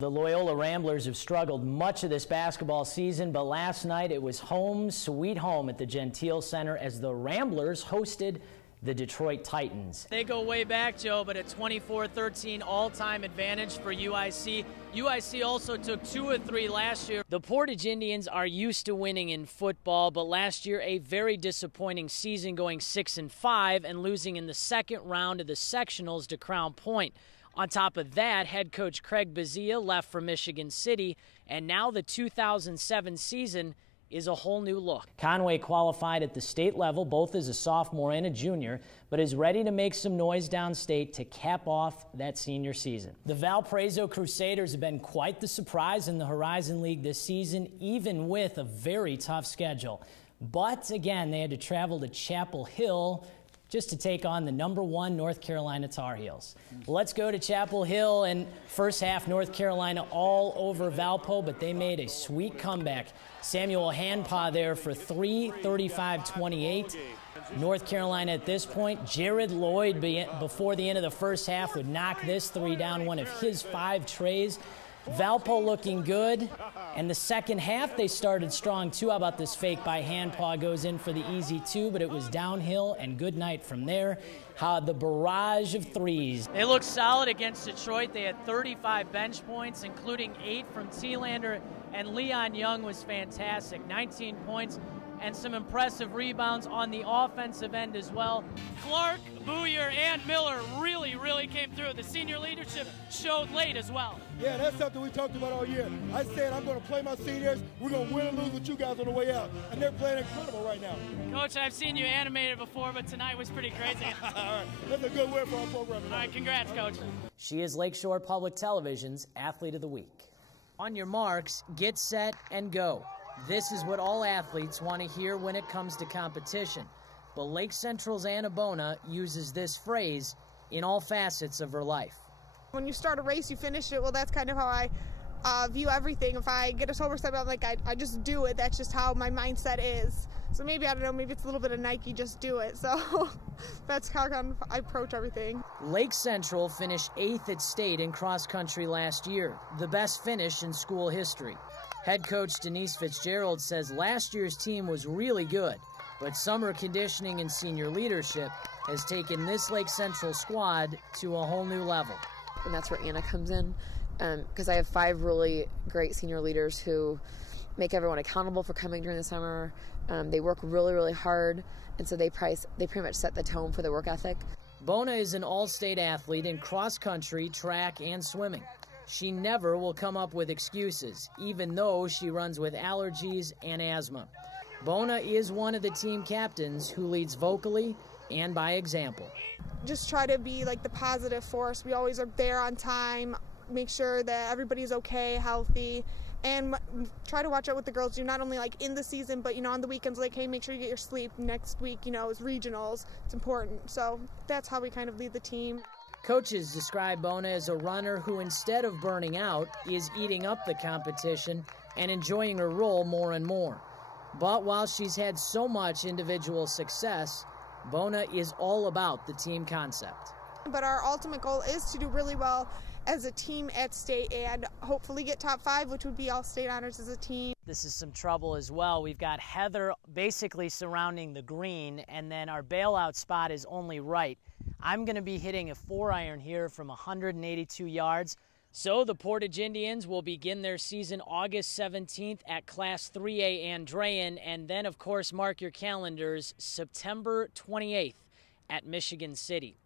The Loyola Ramblers have struggled much of this basketball season, but last night it was home sweet home at the Gentile Center as the Ramblers hosted the Detroit Titans. They go way back, Joe, but a 24-13 all-time advantage for UIC. UIC also took 2 of 3 last year. The Portage Indians are used to winning in football, but last year a very disappointing season, going 6-5 and losing in the second round of the sectionals to Crown Point. On top of that, head coach Craig Bazia left for Michigan City, and now the 2007 season is a whole new look. Conway qualified at the state level, both as a sophomore and a junior, but is ready to make some noise downstate to cap off that senior season. The Valparaiso Crusaders have been quite the surprise in the Horizon League this season, even with a very tough schedule. But again, they had to travel to Chapel Hill just to take on the #1 North Carolina Tar Heels. Let's go to Chapel Hill, and first half North Carolina all over Valpo, but they made a sweet comeback. Samuel Handpaw there for 3, 35-28. North Carolina at this point, Jared Lloyd before the end of the first half would knock this 3 down, one of his 5 trays. Valpo looking good, and the second half they started strong too. How about this fake by Handpaw, goes in for the easy 2, but it was downhill and good night from there. The barrage of threes. They looked solid against Detroit. They had 35 bench points, including 8 from Thielander, and Leon Young was fantastic. 19 points and some impressive rebounds on the offensive end as well. Clark, Booyer, and Miller really came through. The senior leadership showed late as well. Yeah, that's something we talked about all year. I said I'm going to play my seniors. We're going to win and lose with you guys on the way out. And they're playing incredible right now. Coach, I've seen you animated before, but tonight was pretty crazy. All right, that's a good win for our program tonight. All right, congrats, Coach. She is Lakeshore Public Television's Athlete of the Week. On your marks, get set, and go. This is what all athletes want to hear when it comes to competition. But Lake Central's Anna Bona uses this phrase in all facets of her life. When you start a race, you finish it. Well, that's kind of how I view everything. If I get a sober step, I'm like, I just do it. That's just how my mindset is. So maybe, I don't know, maybe it's a little bit of Nike, just do it. So that's how I approach everything. Lake Central finished 8th at state in cross country last year, the best finish in school history. Head coach Denise Fitzgerald says last year's team was really good, but summer conditioning and senior leadership has taken this Lake Central squad to a whole new level. And that's where Anna comes in, because I have 5 really great senior leaders who make everyone accountable for coming during the summer. They work really hard, and so they pretty much set the tone for the work ethic. Bona is an all-state athlete in cross country, track, and swimming. She never will come up with excuses, even though she runs with allergies and asthma. Bona is one of the team captains who leads vocally and by example. Just try to be like the positive force. We always are there on time, make sure that everybody's okay, healthy, and try to watch out what the girls do, not only like in the season, but on the weekends, like, hey, make sure you get your sleep. Next week, is regionals. It's important. So that's how we kind of lead the team. Coaches describe Bona as a runner who, instead of burning out, is eating up the competition and enjoying her role more and more. But while she's had so much individual success, Bona is all about the team concept. But our ultimate goal is to do really well as a team at state and hopefully get top 5, which would be all state honors as a team. This is some trouble as well. We've got Heather basically surrounding the green, and then our bailout spot is only right. I'm going to be hitting a 4-iron here from 182 yards. So the Portage Indians will begin their season August 17th at Class 3A Andrean, and then, of course, mark your calendars, September 28th at Michigan City.